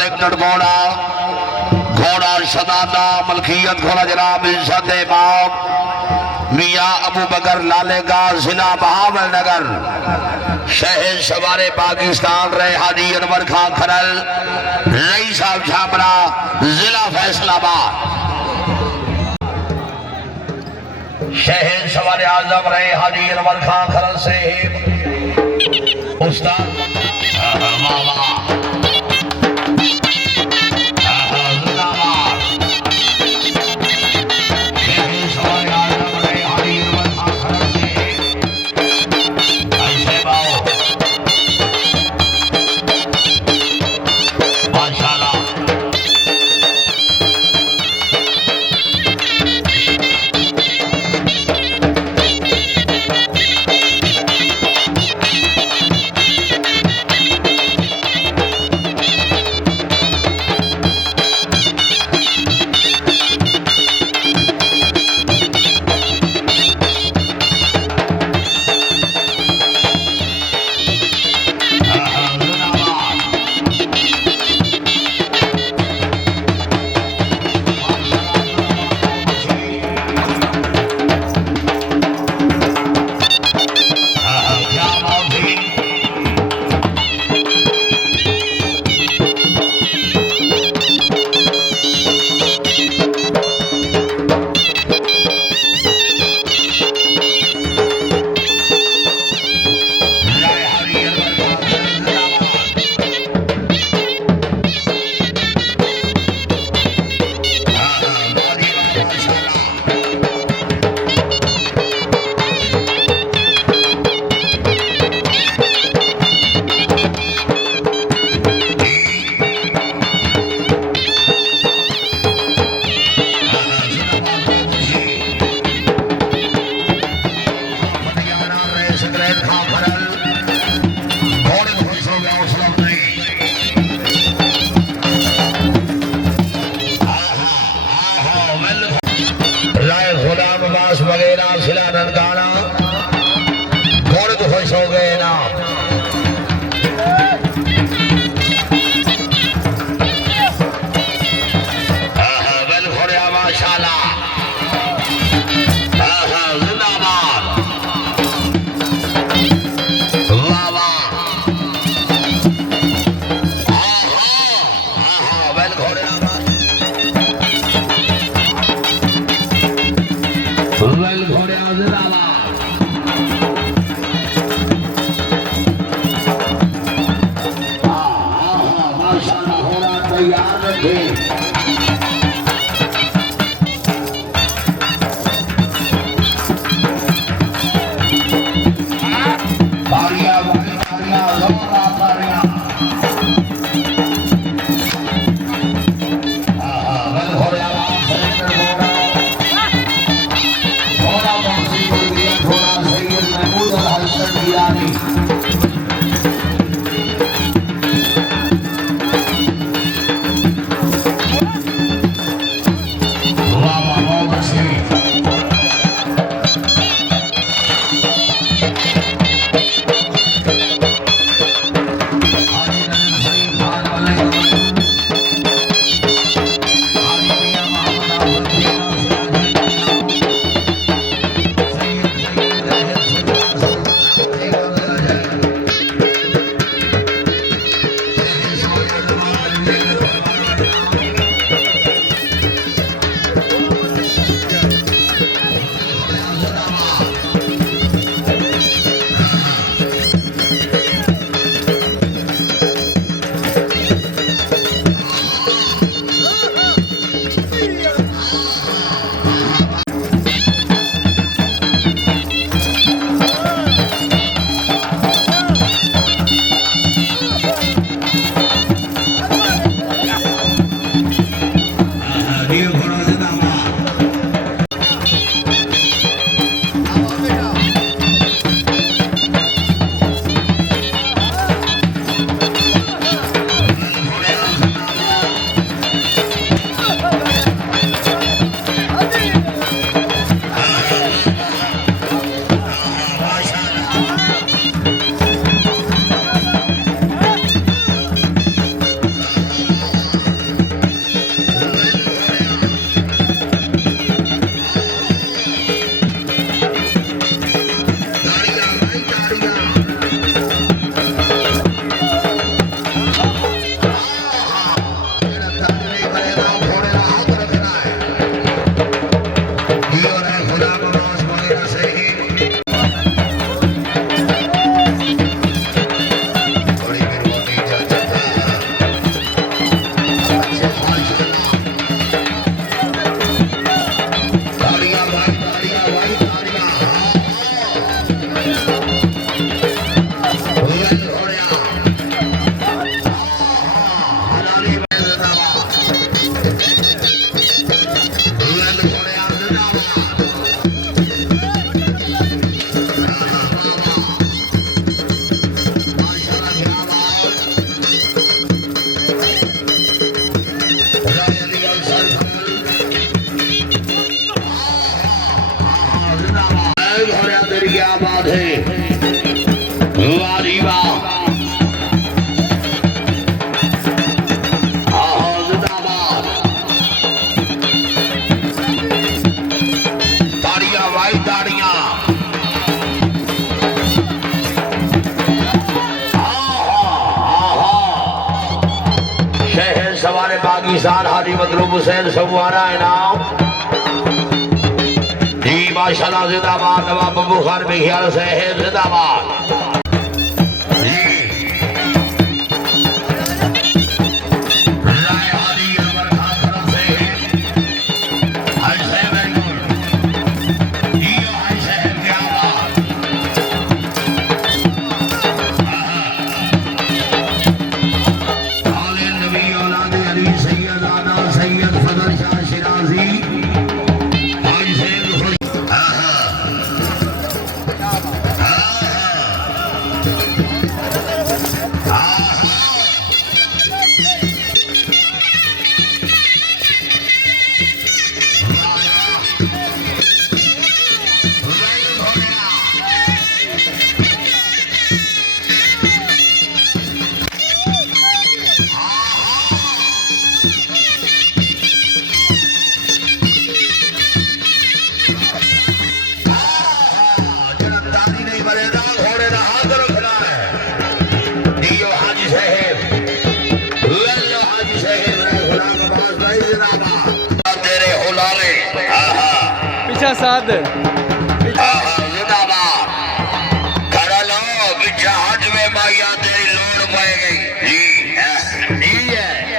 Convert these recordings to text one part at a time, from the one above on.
collector घोड़ा घोड़ा शदादा मलकियत घोड़ा जनाब इज्जत इमाम मियाँ अबू बकर लालेगा जिला बहावलनगर शहर सवारे पाकिस्तान रहे हाजी अनवर खान खरल रई साहब झामरा जिला फैसलाबाद शहर सवारे आजम रहे हाजी अनवर खान खरल से उस्ताद सवार पाकिस्तान हाजी मतलूब हुसैन सवारा इनाम जी माशाल्लाह जिंदाबाद नवाब बब्बू खान बिहियाल साहब जिंदाबाद साथ खड़ा लो जहाज में माया तेरी लोड़ पाई गई जी है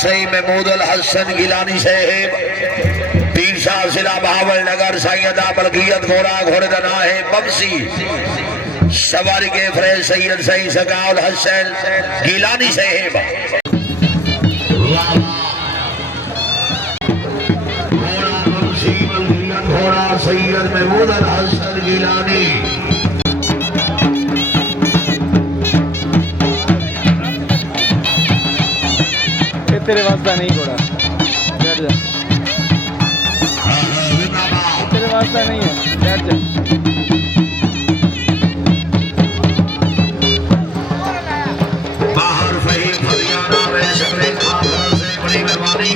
सही महमूद अल हसन गिलानी साहब पीर शाह जिला बहावल नगर सैयदा बल्कियत घोड़ा घोड़े का नाम है बमसी सवारी के फरेज सैयद सही सकाउल हसन गिलानी साहब घोड़ा सैयद महमूद अल हसन गिलानी तेरे वास्ता नहीं घोड़ा बैठ जा तेरे वास्ता नहीं है बैठ जा बाहर फहीम फरियाना में शक्रे खान से बड़ी मेहरबानी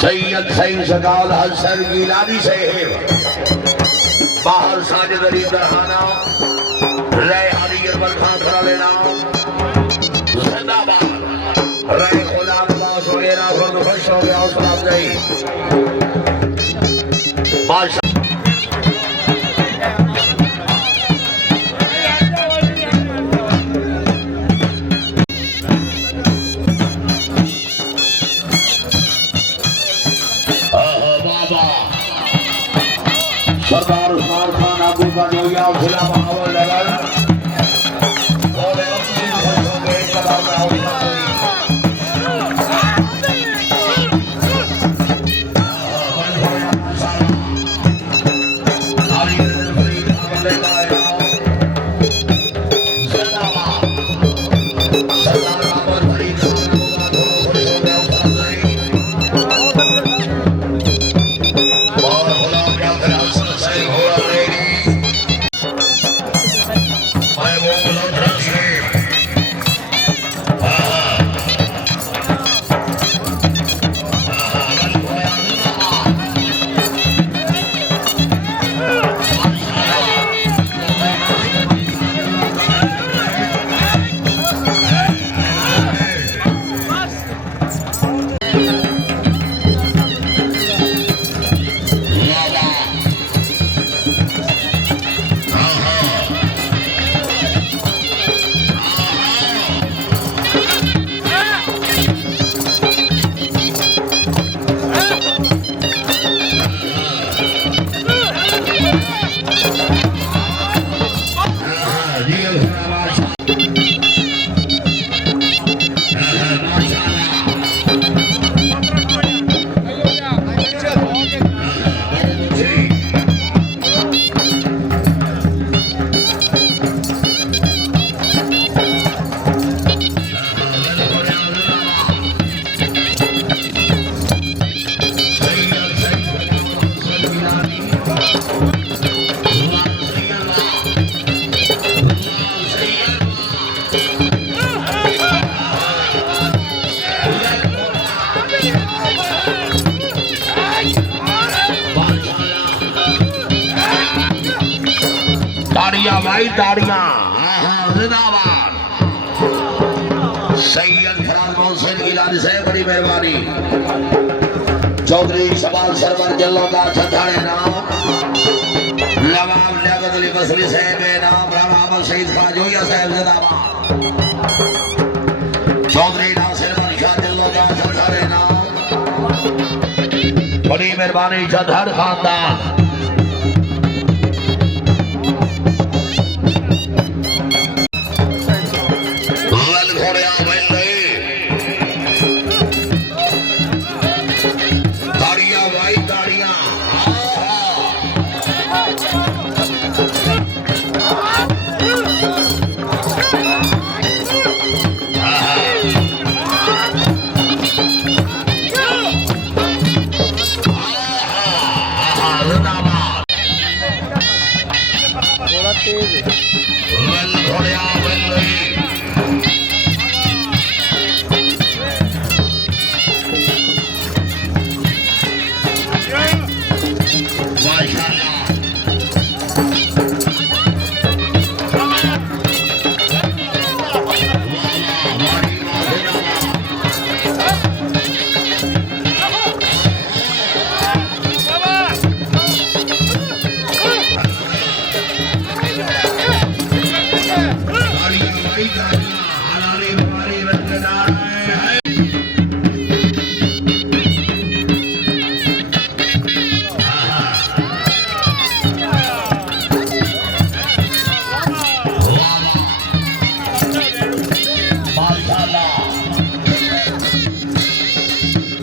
सैयद सईद सकाल हसन गिलानी साहब बाहर साजिद अली दरहाना रे हरी अरबल खान खड़ा लेना माशा सरदार उस्मान खान अबू का जोया जिला महावल नगर और अपनी भाइयों के कदम में हौसला ताड़ियां भाई ताड़ियां जिंदाबाद सैयद फराज मोहसिन गिलानी से बड़ी मेहरबानी चौधरी शबाज सरवर जल्लो का छठाने नाम नवाब लियाकत अली बसरी साहब नाम राणा अहमद शहीद खान जोया साहब जिंदाबाद चौधरी नासिर अली शाह जल्लो का छठाने नाम बड़ी मेहरबानी छठर खानदान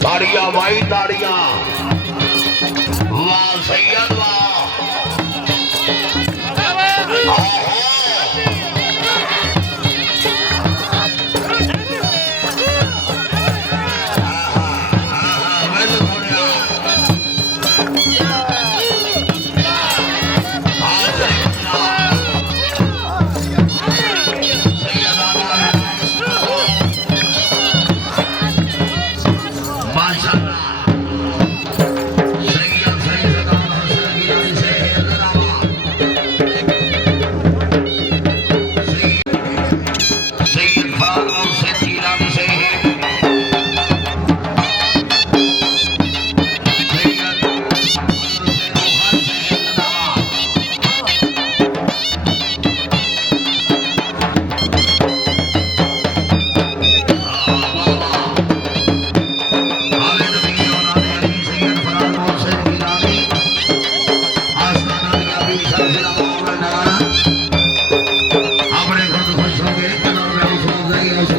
ताड़ियां भाई ताड़ियां वाह सैयद वाह माशाल्लाह सैयद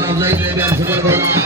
अफजाई ड्राइवर सुपर घोड़ा